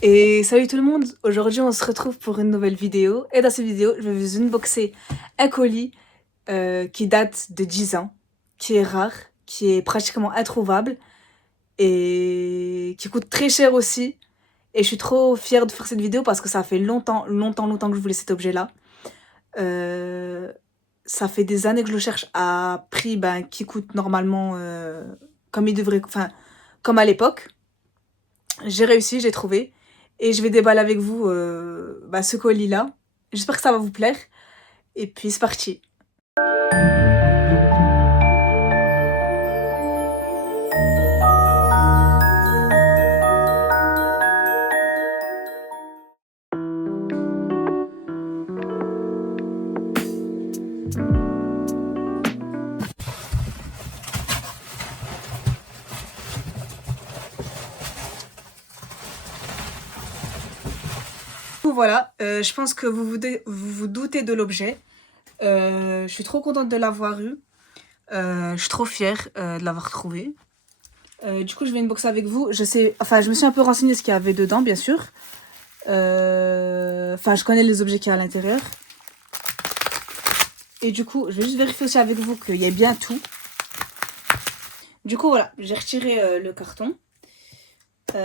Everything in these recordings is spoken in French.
Et salut tout le monde, aujourd'hui on se retrouve pour une nouvelle vidéo et dans cette vidéo je vais vous unboxer un colis qui date de 10 ans, qui est rare, qui est pratiquement introuvable et qui coûte très cher aussi. Et je suis trop fière de faire cette vidéo parce que ça fait longtemps que je voulais cet objet là. Ça fait des années que je le cherche à prix qui coûte normalement comme il devrait, enfin comme à l'époque. J'ai réussi, j'ai trouvé. Et je vais déballer avec vous ce colis-là. J'espère que ça va vous plaire. Et puis c'est parti. Voilà, je pense que vous doutez de l'objet. Je suis trop contente de l'avoir eu. Je suis trop fière de l'avoir trouvé. Du coup, je vais unboxer avec vous. Je me suis un peu renseignée ce qu'il y avait dedans, bien sûr. Je connais les objets qu'il y a à l'intérieur. Et du coup, je vais juste vérifier aussi avec vous qu'il y ait bien tout. Du coup, voilà, j'ai retiré le carton. Tous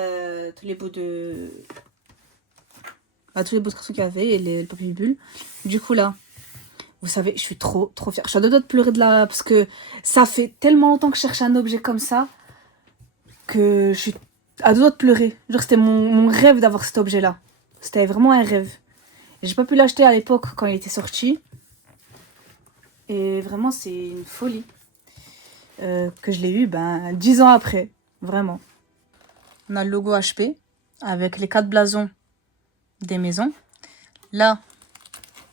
les bouts de carton qu'il y avait et le papier bulle. Du coup, là, vous savez, je suis trop fière. Je suis à deux doigts de pleurer parce que ça fait tellement longtemps que je cherche un objet comme ça que je suis à deux doigts de pleurer. Genre, c'était mon rêve d'avoir cet objet-là. C'était vraiment un rêve. J'ai pas pu l'acheter à l'époque quand il était sorti. Et vraiment, c'est une folie. Que je l'ai eu 10 ans après. Vraiment. On a le logo HP avec les 4 blasons des maisons. Là,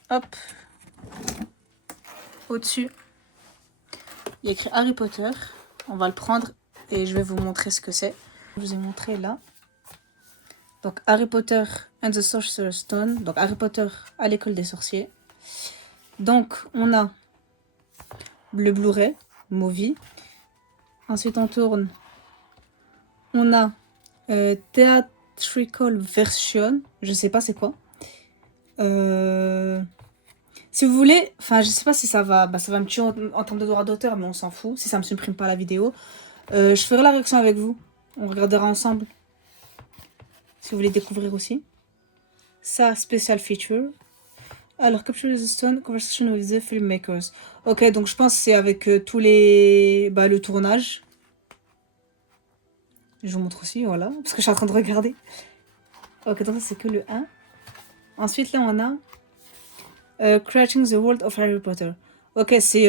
hop, au-dessus, il y a écrit Harry Potter. On va le prendre et je vais vous montrer ce que c'est. Je vous ai montré là. Donc Harry Potter and the Sorcerer's Stone. Donc Harry Potter à l'école des sorciers. Donc on a le Blu-ray, Movie. Ensuite on tourne. On a Theatrical Version. Je sais pas c'est quoi. Si vous voulez, je sais pas si ça va me tuer en termes de droit d'auteur, mais on s'en fout, si ça me supprime pas la vidéo. Je ferai la réaction avec vous, on regardera ensemble, si vous voulez découvrir aussi. Ça, special feature. Alors, Capture the Stone, Conversation with the Filmmakers. Ok, donc je pense que c'est avec tous les... le tournage. Je vous montre aussi, voilà, parce que je suis en train de regarder. Ok, donc ça c'est que le 1. Ensuite, là, on a... Creating the World of Harry Potter. Ok, c'est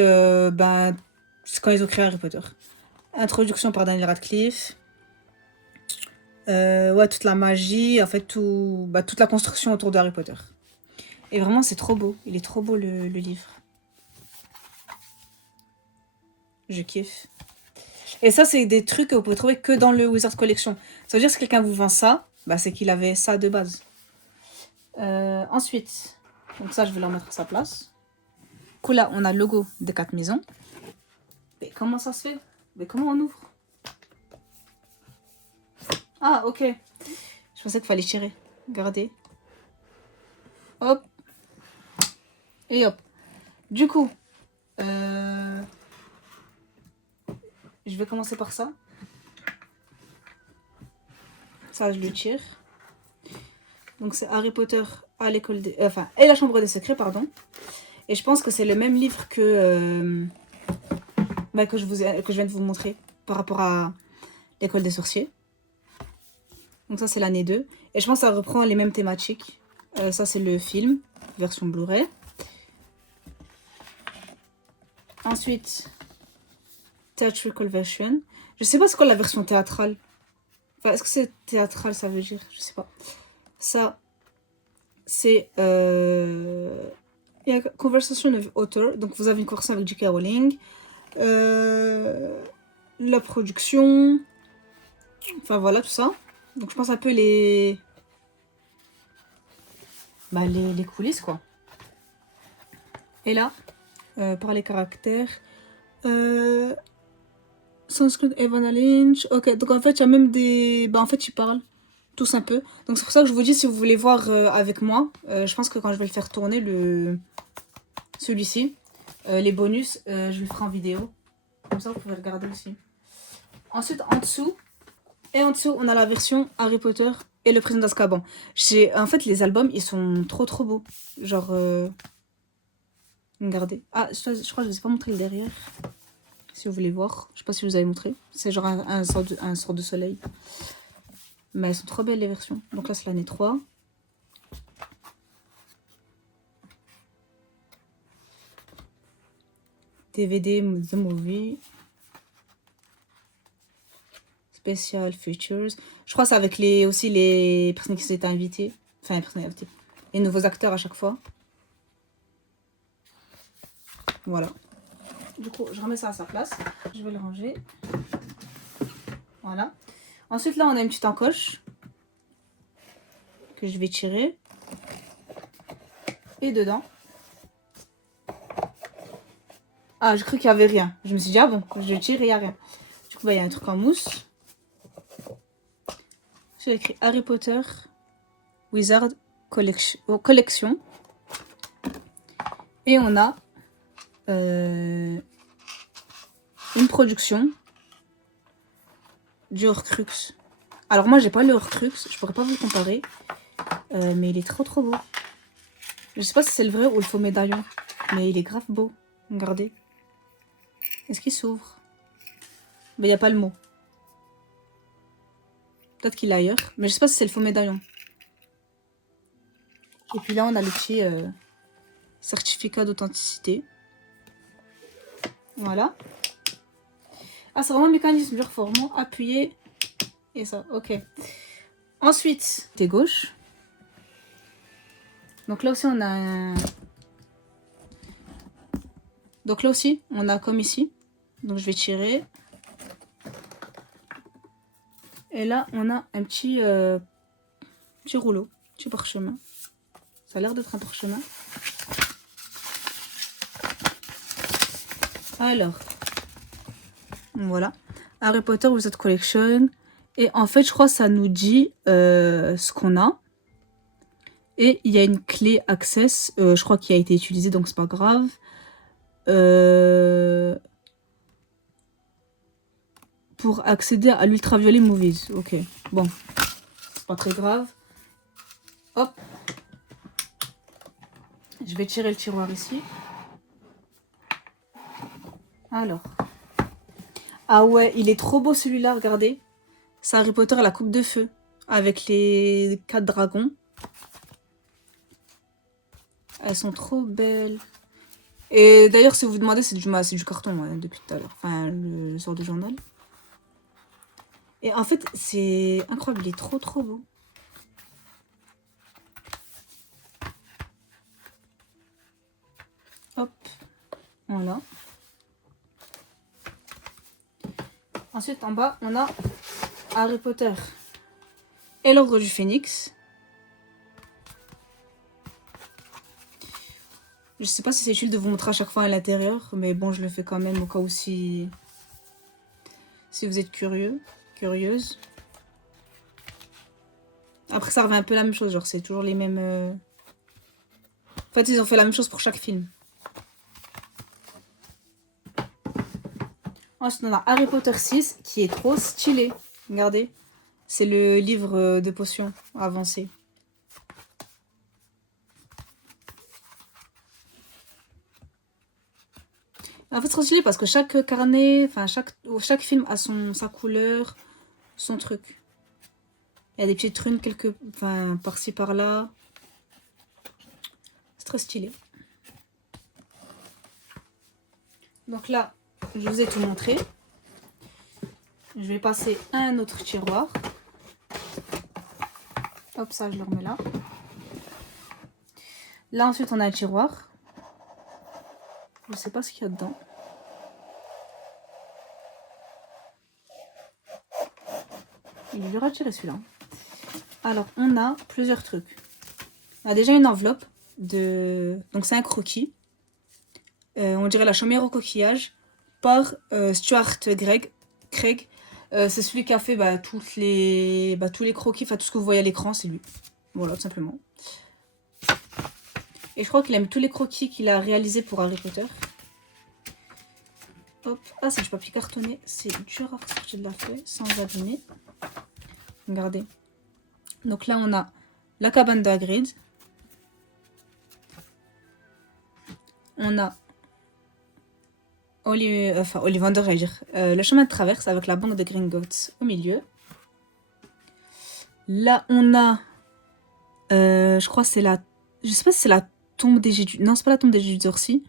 quand ils ont créé Harry Potter. Introduction par Daniel Radcliffe. Ouais, toute la magie, en fait, toute la construction autour de Harry Potter. Et vraiment, c'est trop beau. Il est trop beau, le livre. Je kiffe. Et ça, c'est des trucs que vous pouvez trouver que dans le Wizard Collection. Ça veut dire que si quelqu'un vous vend ça, c'est qu'il avait ça de base. Ensuite, donc ça, je vais le remettre à sa place. Du coup, là, on a le logo des 4 maisons. Mais comment ça se fait? Mais comment on ouvre? Ah, ok. Je pensais qu'il fallait tirer. Regardez. Hop. Et hop. Du coup, je vais commencer par ça. Ça, je le tire. Donc, c'est Harry Potter à l'école des... et la chambre des secrets, pardon. Et je pense que c'est le même livre que je viens de vous montrer par rapport à l'école des sorciers. Donc ça, c'est l'année 2. Et je pense que ça reprend les mêmes thématiques. Ça, c'est le film, version Blu-ray. Ensuite, Theatrical Version. Je sais pas c'est quoi la version théâtrale. Est-ce que c'est théâtral, ça veut dire? Je sais pas. Ça, c'est Conversation of Author. Donc, vous avez une conversation avec J.K. Rowling. La production. Voilà, tout ça. Donc, je pense un peu les coulisses, quoi. Et là, par les caractères. Sanskrit Evan Lynch. Ok, donc en fait, il y a même des... en fait, il parle. tous un peu. Donc c'est pour ça que je vous dis, si vous voulez voir avec moi, je pense que quand je vais le faire tourner, celui-ci, les bonus, je le ferai en vidéo. Comme ça, vous pouvez regarder aussi. Ensuite, en dessous, on a la version Harry Potter et le Prisonnier d'Azkaban. En fait, les albums, ils sont trop beaux. Genre, regardez. Ah, je crois que je ne vous ai pas montré le derrière. Si vous voulez voir. Je sais pas si je vous avais montré. C'est genre un sort de soleil. Mais elles sont trop belles, les versions. Donc là, c'est l'année 3. DVD, The Movie. Special Features. Je crois que c'est avec aussi les personnes qui s'étaient invitées. Enfin, les personnes invitées. Les nouveaux acteurs à chaque fois. Voilà. Du coup, je remets ça à sa place. Je vais le ranger. Voilà. Ensuite, là, on a une petite encoche que je vais tirer. Et dedans. Ah, j'ai cru qu'il n'y avait rien. Je me suis dit, ah bon, je tire et il n'y a rien. Du coup, bah, il y a un truc en mousse. J'ai écrit Harry Potter Wizard Collection. Et on a une production du Horcrux. Alors moi, j'ai pas le Horcrux, je pourrais pas vous le comparer. Mais il est trop beau. Je sais pas si c'est le vrai ou le faux médaillon. Mais il est grave beau. Regardez. Est-ce qu'il s'ouvre? Mais il n'y a pas le mot. Peut-être qu'il est ailleurs. Mais je sais pas si c'est le faux médaillon. Et puis là, on a le petit certificat d'authenticité. Voilà. Ah, c'est vraiment un mécanisme du reformant. Appuyer. Et ça, ok. Ensuite, côté gauche. Donc là aussi, on a Donc là aussi, on a comme ici. Donc je vais tirer. Et là, on a un petit rouleau, petit parchemin. Ça a l'air d'être un parchemin. Alors, voilà. Harry Potter Wizard Collection. Et en fait, je crois que ça nous dit ce qu'on a. Et il y a une clé Access, je crois, qui a été utilisée, donc c'est pas grave. Pour accéder à l'Ultraviolet Movies. Ok, bon, c'est pas très grave. Hop. Je vais tirer le tiroir ici. Alors. Ah ouais, il est trop beau celui-là, regardez. C'est Harry Potter à la coupe de feu. Avec les 4 dragons. Elles sont trop belles. Et d'ailleurs, si vous vous demandez, c'est du carton ouais, depuis tout à l'heure. Enfin, le sort de journal. Et en fait, c'est incroyable. Il est trop beau. Hop. Voilà. Ensuite, en bas, on a Harry Potter et l'Ordre du Phénix. Je sais pas si c'est utile de vous montrer à chaque fois à l'intérieur, mais bon, je le fais quand même au cas où si vous êtes curieuse. Après, ça revient un peu la même chose, genre c'est toujours les mêmes... En fait, ils ont fait la même chose pour chaque film. Ensuite, on a Harry Potter 6, qui est trop stylé. Regardez, c'est le livre de potions avancé. En fait, c'est trop stylé parce que chaque carnet, enfin chaque film a sa couleur, son truc. Il y a des petites runes par-ci par-là. C'est très stylé. Donc là, je vous ai tout montré. Je vais passer à un autre tiroir. Hop, ça, je le remets là. Là, ensuite, on a un tiroir. Je ne sais pas ce qu'il y a dedans. Il est dur à tirer celui-là. Alors, on a plusieurs trucs. On a déjà une enveloppe de... Donc, c'est un croquis. On dirait la chaumière au coquillage par Stuart Craig. C'est celui qui a fait tous les croquis, enfin tout ce que vous voyez à l'écran, c'est lui. Voilà, tout simplement. Et je crois qu'il a mis tous les croquis qu'il a réalisés pour Harry Potter. Hop. Ah, c'est du papier cartonné. C'est dur à ressortir de la feuille sans abîmer. Regardez. Donc là, on a la cabane de Hagrid. On a Ollivander, j'allais dire. Le chemin de traverse avec la banque de Gringotts au milieu. Là, on a... je crois que c'est la... Je sais pas si c'est la tombe des Jésus... Non, c'est pas la tombe des Jésus-Orsi.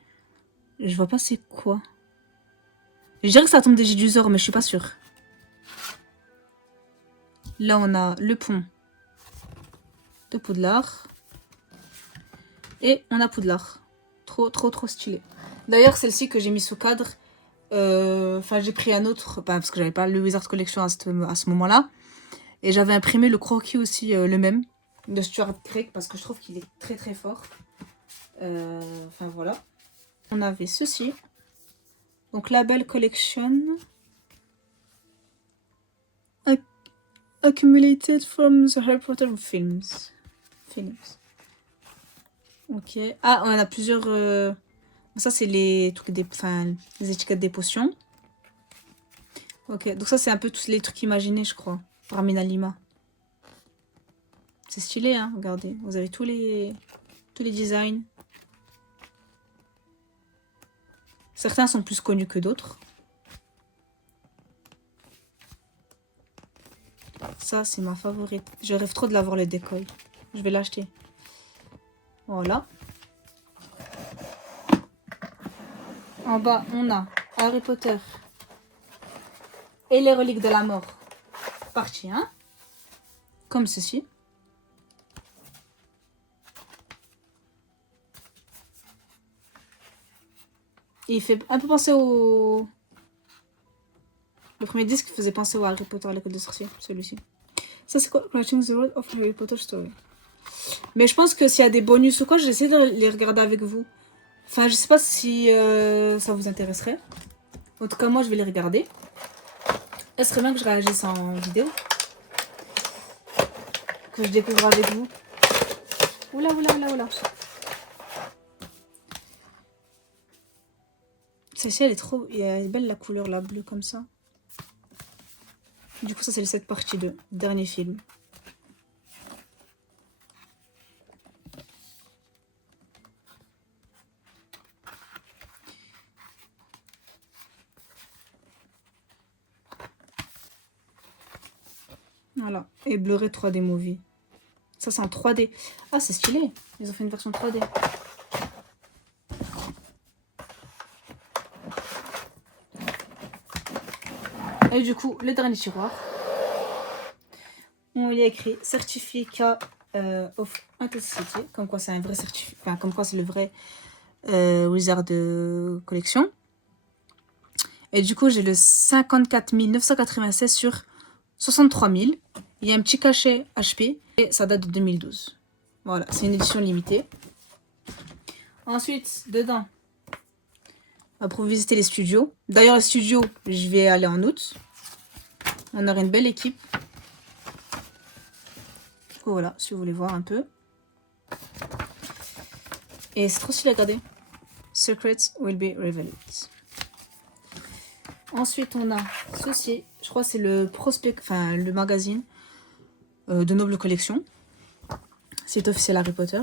Je vois pas c'est quoi. Je dirais que c'est la tombe des Jésus-Or, mais je suis pas sûre. Là, on a le pont de Poudlard. Et on a Poudlard. Trop, trop, trop stylé. D'ailleurs, celle-ci que j'ai mis sous cadre, enfin, j'ai pris un autre, parce que j'avais pas le Wizard Collection à ce moment-là. Et j'avais imprimé le croquis aussi, le même, de Stuart Craig, parce que je trouve qu'il est très, très fort. Enfin, voilà. On avait ceci. Donc, Label Collection. Accumulated from the Harry Potter films. Ok. Ah, on a plusieurs... Ça, c'est les trucs les étiquettes des potions. Ok, donc ça, c'est un peu tous les trucs imaginés, je crois, par Mina Lima. C'est stylé, hein, regardez. Vous avez tous les designs. Certains sont plus connus que d'autres. Ça, c'est ma favorite. Je rêve trop de l'avoir, le décoil. Je vais l'acheter. Voilà. En bas, on a Harry Potter et les reliques de la mort. Partie 1. Comme ceci. Et il fait un peu penser au... Le premier disque faisait penser au Harry Potter à l'école des sorciers, celui-ci. Ça, c'est quoi? Writing the Road of Harry Potter Story. Mais je pense que s'il y a des bonus ou quoi, j'essaie de les regarder avec vous. Enfin, je sais pas si ça vous intéresserait. En tout cas, moi, je vais les regarder. Ce serait bien que je réagisse en vidéo. Que je découvre avec vous. Oula, oula, oula, oula. Celle-ci, elle est trop... Elle est belle, la couleur, la bleue, comme ça. Du coup, ça, c'est cette partie 2. Dernier film. Voilà. Et Blu-ray 3D Movie. Ça, c'est en 3D. Ah, c'est stylé. Ils ont fait une version 3D. Et du coup, le dernier tiroir. On y a écrit certificat of authenticity. Comme quoi, c'est un vrai certificat. Enfin, comme quoi, c'est le vrai Wizard de collection. Et du coup, j'ai le 54 996 sur 63 000. Il y a un petit cachet HP et ça date de 2012. Voilà, c'est une édition limitée. Ensuite, dedans, pour visiter les studios. D'ailleurs, les studios, je vais aller en août. On aura une belle équipe. Voilà, si vous voulez voir un peu. Et c'est trop stylé à regarder. Secrets will be revealed. Ensuite, on a ceci. Je crois que c'est le prospect, enfin le magazine de Noble Collection. C'est officiel Harry Potter.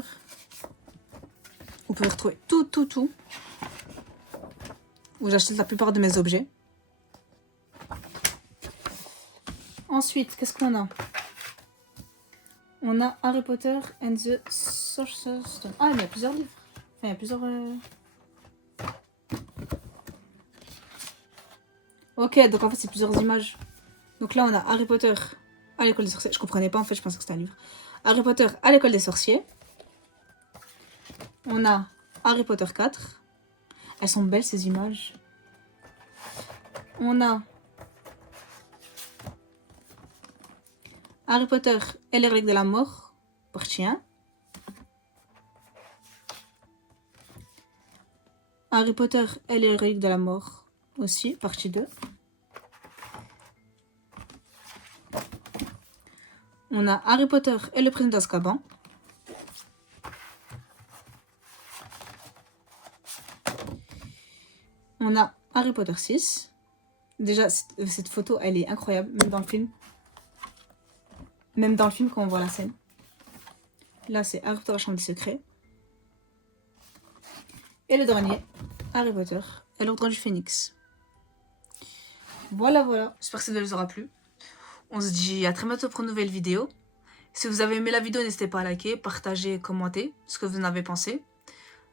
Vous pouvez retrouver tout. Où j'achète la plupart de mes objets. Ensuite, qu'est-ce qu'on a? On a Harry Potter and the Sorcerer's Stone. Ah, mais il y a plusieurs livres. Enfin, il y a plusieurs... Ok, donc en fait, c'est plusieurs images. Donc là, on a Harry Potter à l'école des sorciers. Je comprenais pas, en fait, je pensais que c'était un livre. Harry Potter à l'école des sorciers. On a Harry Potter 4. Elles sont belles, ces images. On a Harry Potter et les reliques de la mort, partie 1. Harry Potter et les reliques de la mort, aussi, partie 2. On a Harry Potter et le Prince d'Azkaban. On a Harry Potter 6. Déjà, cette photo, elle est incroyable, même dans le film. Même dans le film, quand on voit la scène. Là, c'est Harry Potter, la chambre des secrets. Et le dernier, Harry Potter et l'ordre du Phénix. Voilà, voilà. J'espère que ça vous aura plu. On se dit à très bientôt pour une nouvelle vidéo. Si vous avez aimé la vidéo, n'hésitez pas à liker, partager, commenter ce que vous en avez pensé.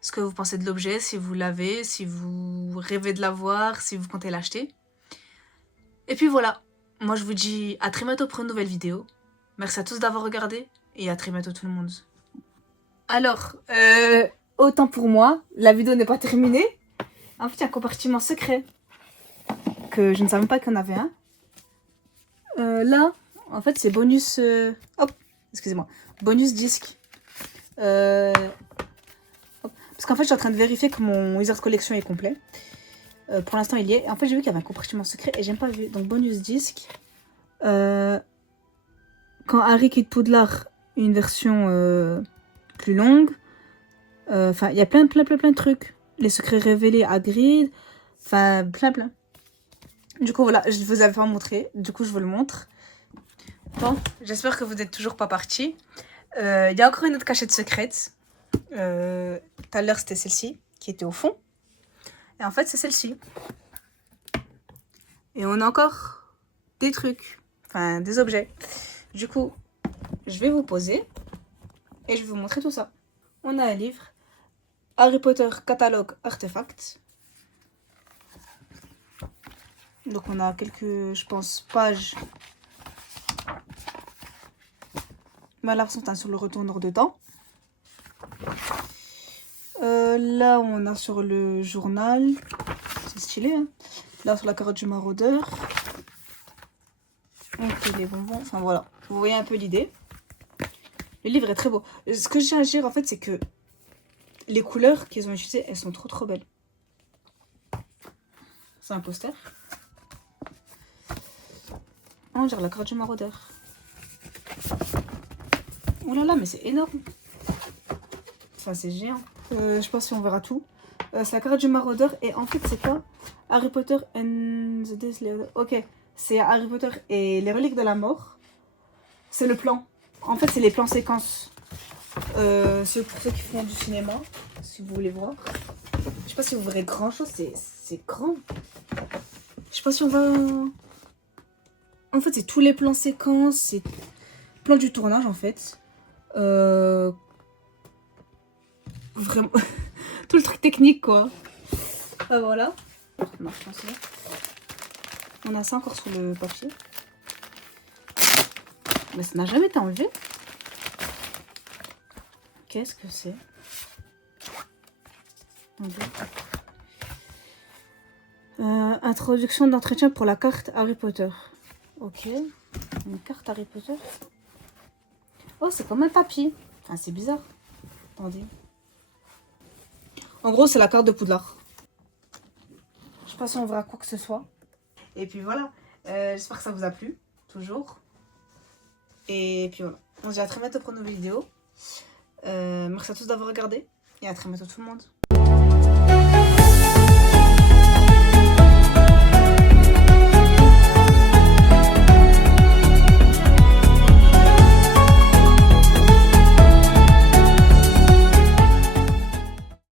Ce que vous pensez de l'objet, si vous l'avez, si vous rêvez de l'avoir, si vous comptez l'acheter. Et puis voilà. Moi, je vous dis à très bientôt pour une nouvelle vidéo. Merci à tous d'avoir regardé et à très bientôt tout le monde. Alors, autant pour moi, la vidéo n'est pas terminée. En fait, il y a un compartiment secret que je ne savais pas qu'il y en avait un. Là, en fait, c'est bonus... hop, excusez-moi. Bonus disque. Parce qu'en fait, je suis en train de vérifier que mon Wizard Collection est complet. Pour l'instant, il y est. En fait, j'ai vu qu'il y avait un compartiment secret et j'aime pas vu. Donc, bonus disque. Quand Harry quitte Poudlard, une version plus longue. Enfin, il y a plein de trucs. Les secrets révélés à Hagrid. Enfin, plein. Du coup, voilà, je vous avais pas montré. Du coup, je vous le montre. Bon, j'espère que vous n'êtes toujours pas partis. Il y a encore une autre cachette secrète. Tout à l'heure, c'était celle-ci, qui était au fond. Et en fait, c'est celle-ci. Et on a encore des trucs. Enfin, des objets. Du coup, je vais vous poser. Et je vais vous montrer tout ça. On a un livre. Harry Potter Catalogue Artefacts. Donc on a quelques, je pense, pages. Malheur sont sur le retourneur de temps. Là on a sur le journal. C'est stylé, hein. Là sur la carotte du maraudeur. Ok, les bonbons. Enfin voilà, vous voyez un peu l'idée. Le livre est très beau. Ce que je tiens à dire en fait, c'est que les couleurs qu'ils ont utilisées, elles sont trop belles. C'est un poster. On dirait la carotte du maraudeur. Oh là là, mais c'est énorme. Enfin, c'est géant. Je sais pas si on verra tout. C'est la carotte du maraudeur. Et en fait, c'est quoi? Harry Potter and the Deathly Hallows. Ok, c'est Harry Potter et les reliques de la mort. C'est le plan. En fait, c'est les plans séquences. C'est pour ceux qui font du cinéma, si vous voulez voir. Je sais pas si vous verrez grand chose. C'est grand. Je sais pas si on va... En fait, c'est tous les plans séquences. C'est plan du tournage, en fait. Vraiment. Tout le truc technique, quoi. Voilà. On a ça encore sur le papier. Mais ça n'a jamais été enlevé. Qu'est-ce que c'est? Introduction d'entretien pour la carte Harry Potter. Ok. Une carte Harry Potter. Oh, c'est comme un papier. Enfin, c'est bizarre. Attendez. En gros, c'est la carte de Poudlard. Je sais pas si on verra quoi que ce soit. Et puis voilà. J'espère que ça vous a plu. Toujours. Et puis voilà. On se dit à très bientôt pour une nouvelle vidéo. Merci à tous d'avoir regardé. Et à très bientôt tout le monde.